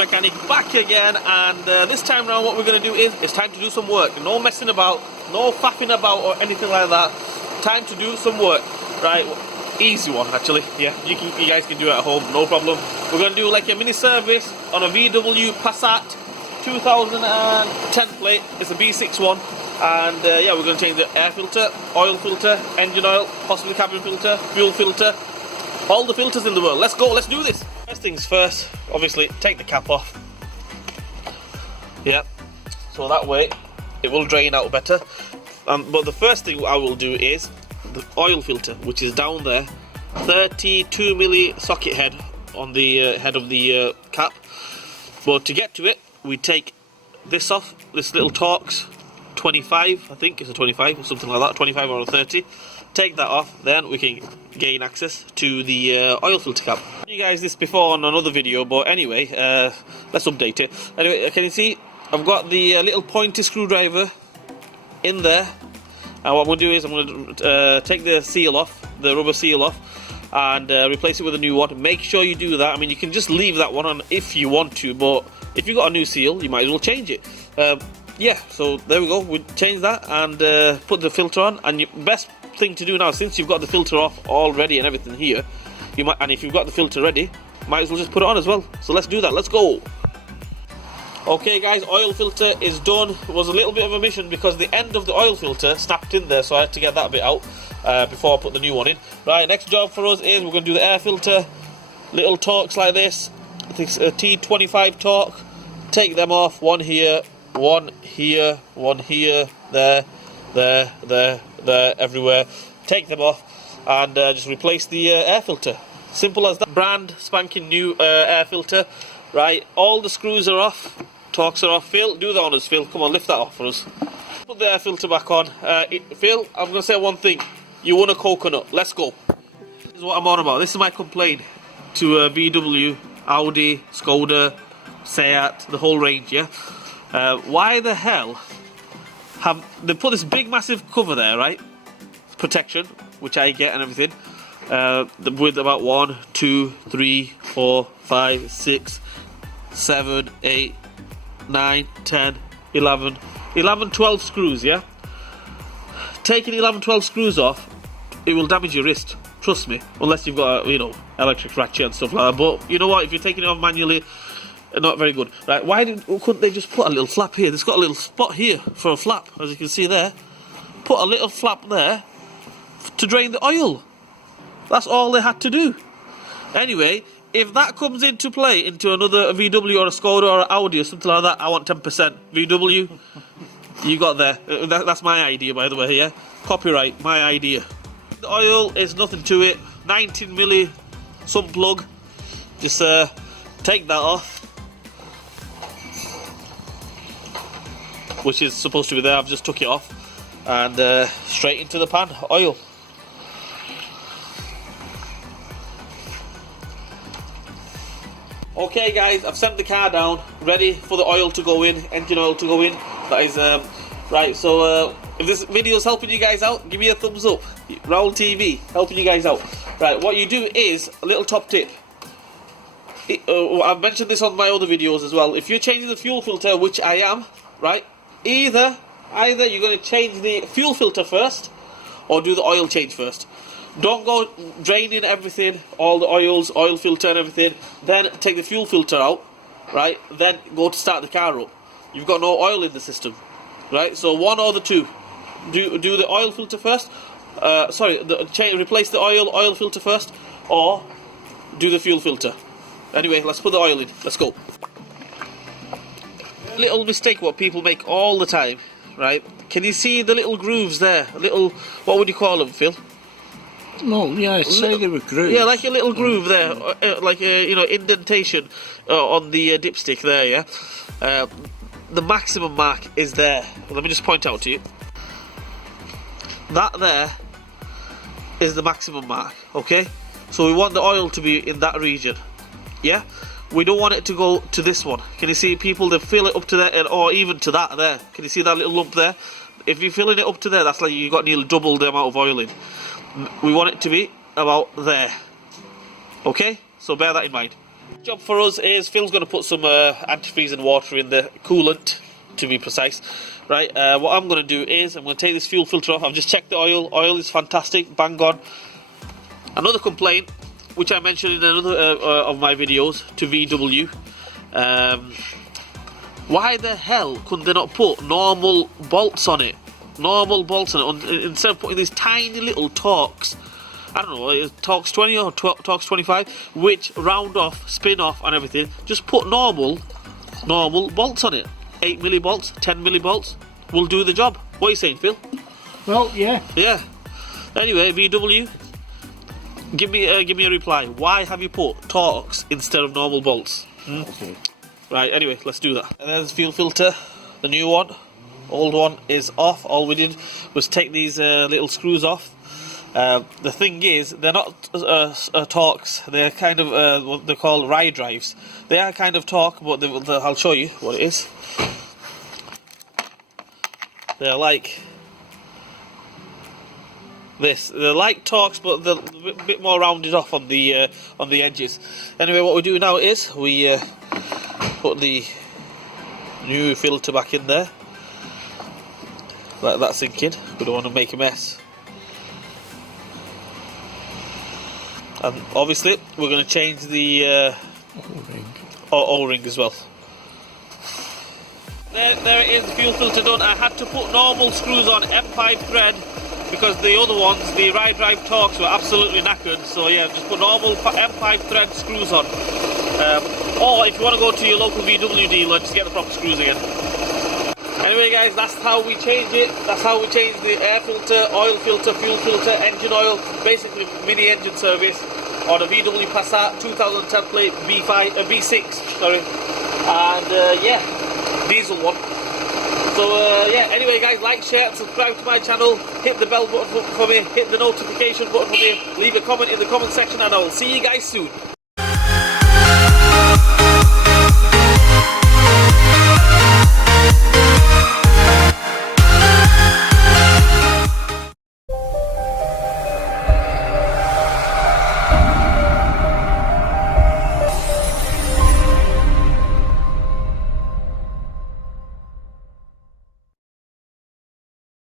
mechanic back again, and this time around what we're going to do is it's time to do some work. No messing about, no faffing about or anything like that. Time to do some work. Right, easy one actually. Yeah, you guys can do it at home, no problem. We're going to do like a mini service on a VW Passat 2010 plate. It's a B6 one, and yeah, we're going to change the air filter, oil filter, engine oil, possibly cabin filter, fuel filter, all the filters in the world. Let's go, let's do this. First things first, obviously take the cap off. Yeah, so that way it will drain out better. But the first thing I will do is the oil filter, which is down there, 32 milli socket head on the head of the cap. But to get to it, we take this off, this little Torx 25, I think it's a 25 or something like that, 25 or a 30. Take that off, then we can gain access to the oil filter cap. You guys this before on another video, but anyway, let's update it. Anyway, can you see I've got the little pointy screwdriver in there, and what I'm going to do is I'm going to take the seal off, the rubber seal off, and replace it with a new one. Make sure you do that. I mean, you can just leave that one on if you want to, but if you've got a new seal, you might as well change it. Yeah, so there we go, we change that and put the filter on. And your best thing to do now, since you've got the filter off already and everything here, and if you've got the filter ready, might as well just put it on as well. So let's do that, let's go. Okay guys, oil filter is done. It was a little bit of a mission because the end of the oil filter snapped in there, so I had to get that bit out before I put the new one in. Right, next job for us is we're going to do the air filter. Little Torx like this, I think it's a T25 Torx. Take them off, one here, one here, one here, there, everywhere. Take them off and just replace the air filter. Simple as that. Brand spanking new air filter. Right, all the screws are off, Torx are off. Phil, do the honours, Phil. Come on, lift that off for us. Put the air filter back on. Phil, I'm going to say one thing. You want a coconut. Let's go. This is what I'm on about. This is my complaint to VW, Audi, Skoda, Seat, the whole range, yeah? Why the hell have they put this big massive cover there, right? Protection, which I get and everything. With about 1, 2, 3, 4, 5, 6, 7, 8, 9, 10, 11, 12 screws, yeah? Taking 11, 12 screws off, it will damage your wrist, trust me, unless you've got a, you know, electric ratchet and stuff like that. But you know what, if you're taking it off manually, not very good. Right, why couldn't they just put a little flap here? There's got a little spot here for a flap, as you can see there. Put a little flap there to drain the oil. That's all they had to do. Anyway, if that comes into play into another VW or a Skoda or an Audi or something like that, I want 10%. VW, you got there. That's my idea, by the way, yeah? Copyright, my idea. The oil is nothing to it. 19 milli sump plug. Just take that off, which is supposed to be there. I've just took it off, and straight into the pan, oil. Okay guys, I've sent the car down, ready for the oil to go in, engine oil to go in. That is, right, so if this video is helping you guys out, give me a thumbs up. Raul TV, helping you guys out. Right, what you do is, a little top tip. I've mentioned this on my other videos as well. If you're changing the fuel filter, which I am, right, either you're going to change the fuel filter first, or do the oil change first. Don't go draining everything, all the oils, oil filter and everything, then take the fuel filter out, right, then go to start the car up. You've got no oil in the system, right, so one or the two. Do the oil filter first, replace the oil filter first, or do the fuel filter. Anyway, let's put the oil in, let's go. Little mistake what people make all the time, right, can you see the little grooves there, little, what would you call them, Phil? Well, yeah, I'd say they were grooves. Yeah, like a little groove there, like a, you know, indentation on the dipstick there, yeah? The maximum mark is there. Let me just point out to you. That there is the maximum mark, okay? So we want the oil to be in that region, yeah? We don't want it to go to this one. Can you see people, they fill it up to there, or even to that there. Can you see that little lump there? If you're filling it up to there, that's like you've got nearly double the amount of oil in. We want it to be about there. Okay? So bear that in mind. Job for us is Phil's going to put some antifreeze and water in the coolant, to be precise. Right, what I'm going to do is I'm going to take this fuel filter off. I've just checked the oil. Oil is fantastic, bang on. Another complaint, which I mentioned in another of my videos to VW. Why the hell couldn't they not put normal bolts on it? Normal bolts on it, instead of putting these tiny little Torx. I don't know, Torx 20 or Torx 25, which round off, spin off and everything. Just put normal bolts on it. 8mm bolts, 10mm bolts will do the job. What are you saying, Phil? Well, yeah. Yeah. Anyway, VW, give me a reply. Why have you put Torx instead of normal bolts? Okay. Right, anyway, let's do that. And there's the fuel filter, the new one. Old one is off. All we did was take these little screws off. The thing is, they're not Torx. They're kind of what they're called ride drives. They are kind of torque, but I'll show you what it is. They're like this. They're like Torx, but they're a bit more rounded off on the edges. Anyway, what we do now is we put the new filter back in there. Let that sink in. We don't want to make a mess. And obviously we're going to change the O-ring as well. There it is, the fuel filter done. I had to put normal screws on M5 thread because the other ones, the ride drive Torx, were absolutely knackered. So yeah, just put normal M5 thread screws on. Or if you want to go to your local VW dealer, just get the proper screws again. Anyway guys, that's how we change it. That's how we change the air filter, oil filter, fuel filter, engine oil, basically mini engine service on a VW Passat 2010 plate V6, sorry. And yeah, diesel one. So yeah, anyway guys, like, share and subscribe to my channel. Hit the bell button for me, hit the notification button for me, leave a comment in the comment section, and I will see you guys soon.